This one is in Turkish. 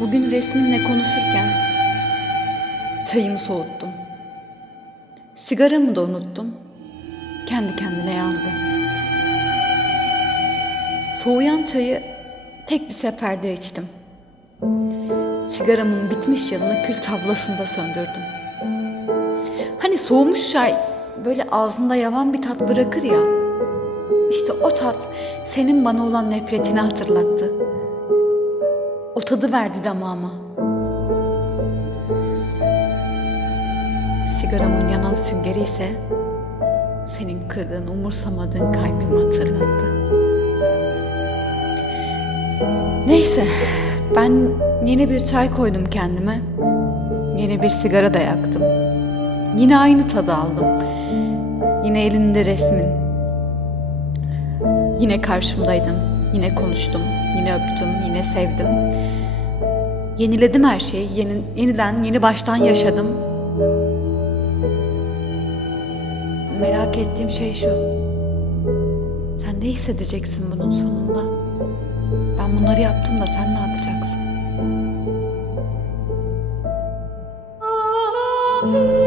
Bugün resminle konuşurken çayımı soğuttum. Sigaramı da unuttum. Kendi kendine yandı. Soğuyan çayı tek bir seferde içtim. Sigaramın bitmiş yanını kül tablasında söndürdüm. Hani soğumuş çay böyle ağzında yavan bir tat bırakır ya. İşte o tat senin bana olan nefretini hatırlattı. O tadı verdi damağıma. Sigaramın yanan süngeri ise senin kırdığın, umursamadığın kalbimi hatırlattı. Neyse, ben yeni bir çay koydum kendime. Yeni bir sigara da yaktım. Yine aynı tadı aldım. Yine elinde resmin. Yine karşımdaydın. Yine konuştum, yine öptüm, yine sevdim. Yeniledim her şeyi, yeni, yeniden, yeni baştan yaşadım. Merak ettiğim şey şu. Sen ne hissedeceksin bunun sonunda? Ben bunları yaptım da sen ne yapacaksın? Ah, ah, ah,